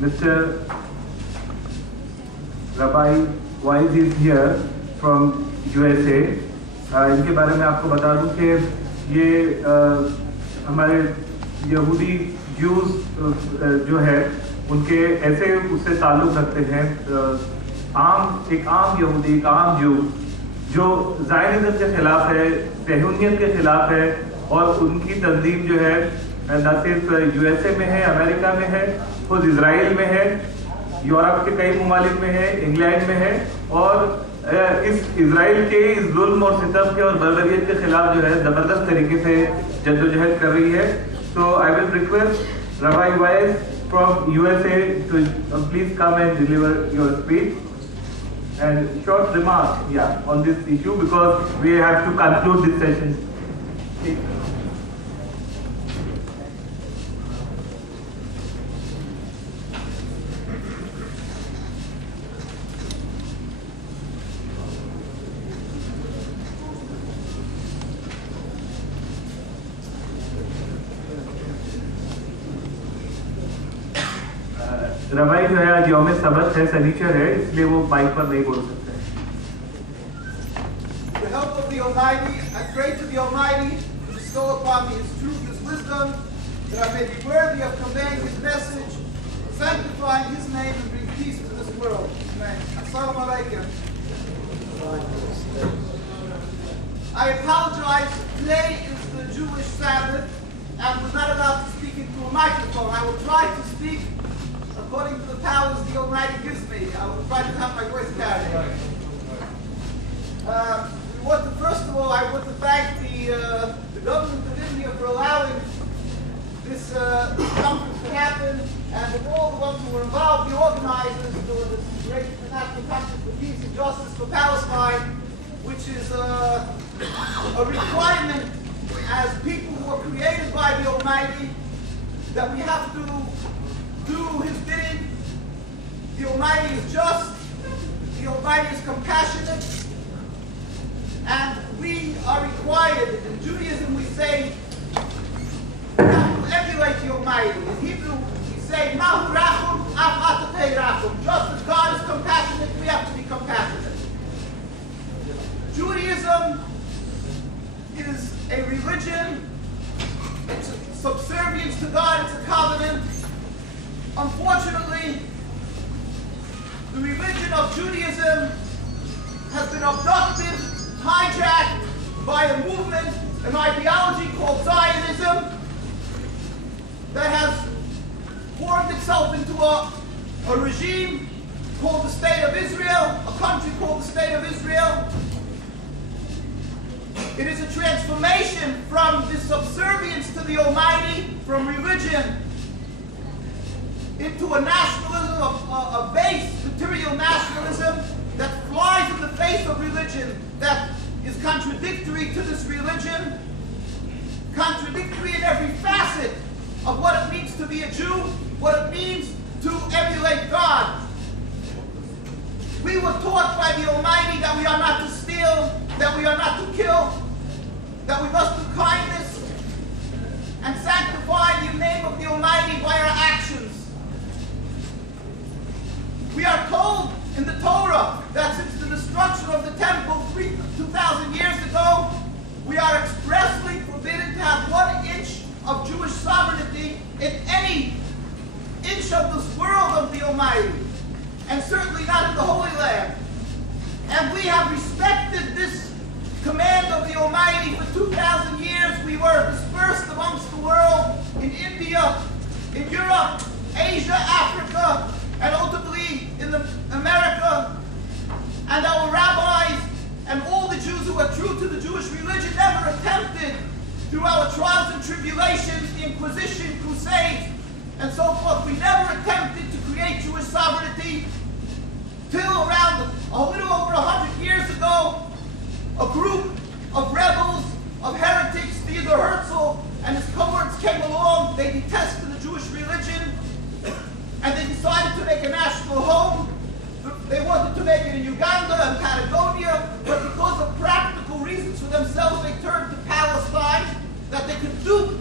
Mr. Rabbi Weiss is here from USA. इनके बारे में आपको बता दूं कि ये हमारे यहूदी ज्यूज जो है उनके ऐसे उससे ताल्लुक़ रखते हैं, एक आम यहूदी, एक आम ज्यू जो ज़ायनिज़्म के खिलाफ है, सहूनियत के खिलाफ है, और उनकी तंजीम जो है न सिर्फ यूएसए में है, अमेरिका में है, खुद इजराइल में है, यूरोप के कई ममालिक में है, इंग्लैंड में है, और इस इजराइल के इस जुल्म और सितम के और बर्बरियत के खिलाफ जो है ज़बरदस्त तरीके से जद्दोजहद कर रही है. So I will request Rabbi Weiss from USA to please come and deliver your speech and short remark on this issue, because we have to conclude this session. रवाई जो है आज यौम सबत है, शनिचर है, इसलिए वो माइक पर नहीं बोल सकते. With the help of the Almighty, I pray to the Almighty to bestow upon me His truth, His wisdom, that I may be worthy of conveying His message, sanctifying His name, and bring peace to this world. Amen. Assalamu alaikum. I apologize. Today is the Jewish Sabbath, and was not allowed to speak into a microphone. I will try to speak according to the powers the Almighty gives me. I will try to have my voice carried. First of all, I want to thank the government of India for allowing this conference to happen, and with all the ones who were involved, the organizers for this great international conference for peace and justice for Palestine, which is a requirement as people who are created by the Almighty, that we have to do His bidding. The Almighty is just, the Almighty is compassionate, and we are required. In Judaism we say we have to emulate the Almighty. In Hebrew we say Mahu Rachum Af Atatei Rachum. Just as God is compassionate, we have to be compassionate. Judaism is a religion. It's a subservience to God. It's a covenant. Unfortunately, the religion of Judaism has been abducted, hijacked by a movement, an ideology called Zionism that has formed itself into a regime called the State of Israel, a country called the State of Israel. It is a transformation from this subservience to the Almighty, from religion into a nationalism, a base material nationalism that flies in the face of religion, that is contradictory to this religion, contradictory in every facet of what it means to be a Jew, what it means to emulate God. We were taught by the Almighty that we are not to steal, that we are not to kill, that we must do kindness and sanctify the name of the Almighty by our actions. We are told in the Torah that since the destruction of the temple 2,000 years ago, we are expressly forbidden to have 1 inch of Jewish sovereignty in any inch of this world of the Almighty, and certainly not in the Holy Land. And we have respected this command of the Almighty for 2,000 years. We were dispersed amongst the world, in India, in Europe, Asia, Africa, and ultimately in America. And our rabbis and all the Jews who are true to the Jewish religion never attempted, through our trials and tribulations, the Inquisition, Crusades, and so forth, we never attempted to create Jewish sovereignty till around a little over 100 years ago. A group of rebels, of heretics, Theodor Herzl and his cohorts came along. They detested the Jewish religion, and they decided to make a national home. They wanted to make it in Uganda and Patagonia, but because of practical reasons for themselves, they turned to Palestine, that they could dupe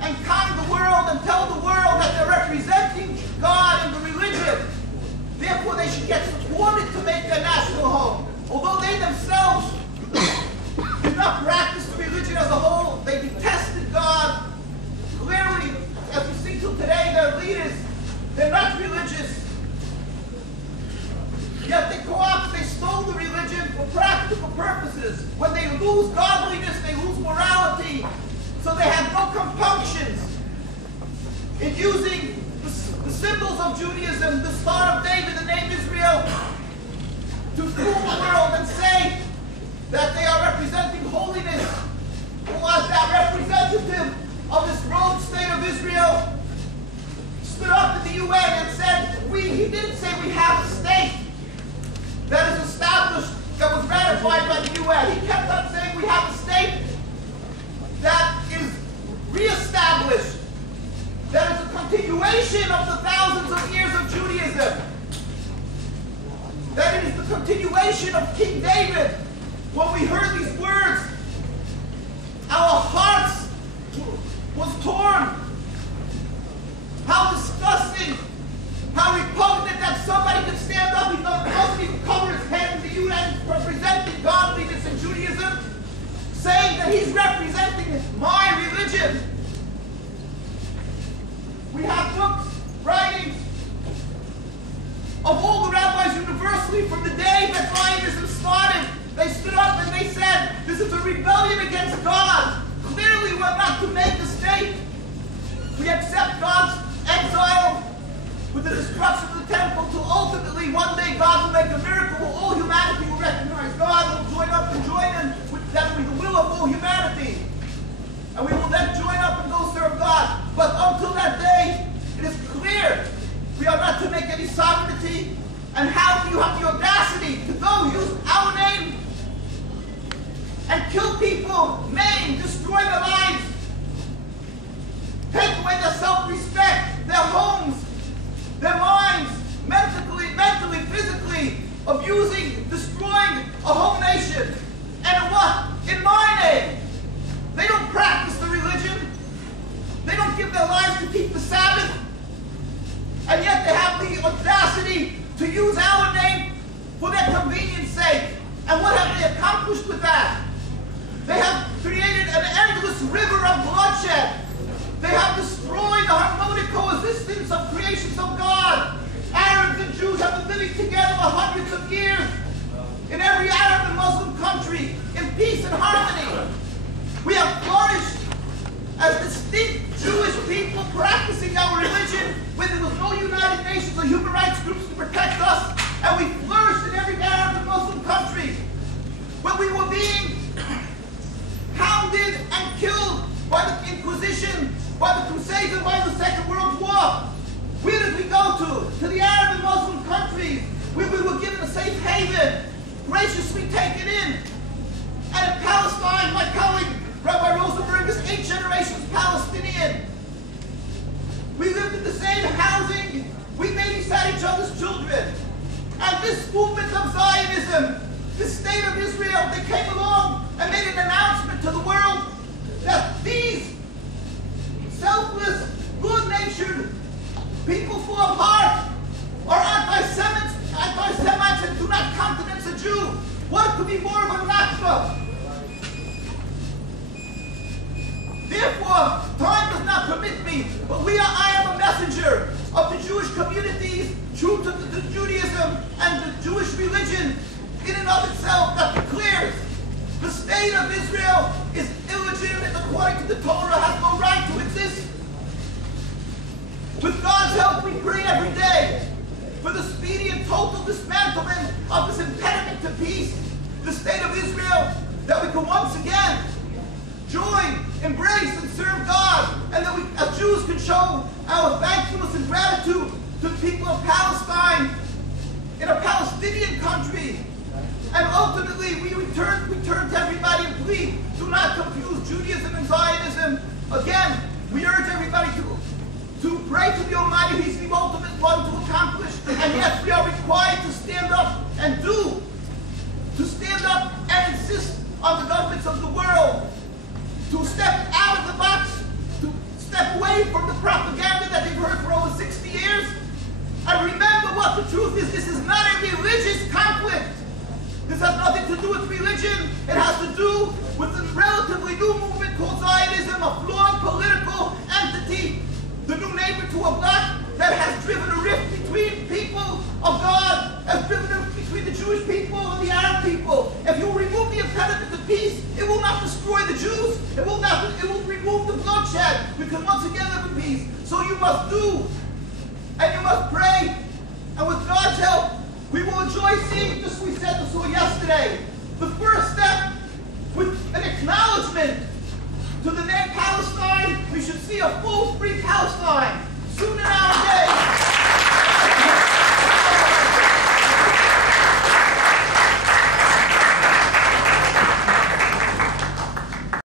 and con the world and tell the world that they're representing God purposes. When they lose godliness, they lose morality. So they have no compunctions in using the symbols of Judaism, the Star of David, the name Israel, to fool the world and say that they are representing holiness. Who was that representative of this rogue state of Israel? Stood up in the UN and said, he didn't say we have a state that is established, that was ratified by the UN. He kept on saying we have a state that is reestablished, that is a continuation of the thousands of years of Judaism, that it is the continuation of King David. When we heard these words, our hearts was torn. How disgusting, how repugnant that somebody could stand up, he doesn't even cover his head in the UN representing godliness in Judaism, saying that he's representing my religion. We have books, writings of all the rabbis universally from the day that Zionism started. They stood up and they said, this is a rebellion against God. Clearly we're not to make a state. We accept God's exile with the destruction of the temple till ultimately one day God will make a miracle where all humanity will recognize God, will join up and join in. That will be the will of all humanity. And we will then join up and go serve God. But until that day, it is clear we are not to make any sovereignty. And how do you have the audacity to go use our name and kill people, maim, destroy their lives, take away their self-respect, their homes, their minds, mentally, physically, abusing, destroying a whole nation. And what? In my name. They don't practice the religion. They don't give their lives to keep the Sabbath. And yet they have the audacity to use our name for their convenience sake. And what have they accomplished with that? They have created an endless river of bloodshed. They have destroyed the harmonic coexistence of creations of God. Arabs and Jews have been living together for hundreds of years in every Arab and Muslim country in peace and harmony. We have flourished as distinct Jewish people practicing our religion when there was no United Nations or human rights groups to protect us, and we flourished in every Arab and Muslim country. When we were being hounded and killed by the Inquisition, by the Crusades, and by the Second World War. Where did we go to? To the Arab and Muslim countries, where we were given a safe haven, graciously taken in. And in Palestine, my colleague, Rabbi Rosenberg, is 8 generations Palestinian. We lived in the same housing. We babysat each other's children. And this movement of Zionism, this state of Israel, they came along and made an announcement to the world that these selfless, good-natured people full of heart are anti-Semites and do not countenance a Jew. What could be more of a nakba? Therefore, time does not permit me, but I am a messenger of the Jewish communities, true to the Judaism and the Jewish religion in and of itself, that declares the state of Israel is illegitimate according to the Torah, has no right to exist. With God's help, we pray every day for the speedy and total dismantlement of this impediment to peace, the state of Israel, that we can once again join, embrace, and serve God, and that we, as Jews, can show our thankfulness and gratitude to the people of Palestine in a Palestinian country. And ultimately, we turn to everybody and plead, do not confuse Judaism and Zionism. Again, we urge everybody to pray to the Almighty. He's the ultimate one to accomplish. And yes, we are required to stand up and insist on the governments of the world to step out of the box, to step away from the propaganda that they've heard for over 60 years. And remember what the truth is. This is not a religious conflict. This has nothing to do with religion. It has to do with a relatively new movement called Zionism, a flawed political entity, the new neighbor to a bloc that has driven a rift between people of God, has driven a rift between the Jewish people and the Arab people. If you remove the We can once again live in peace. So you must do, and you must pray, and with God's help, we will enjoy seeing, just we said this all yesterday, the first step with an acknowledgement to the name Palestine. We should see a full, free Palestine.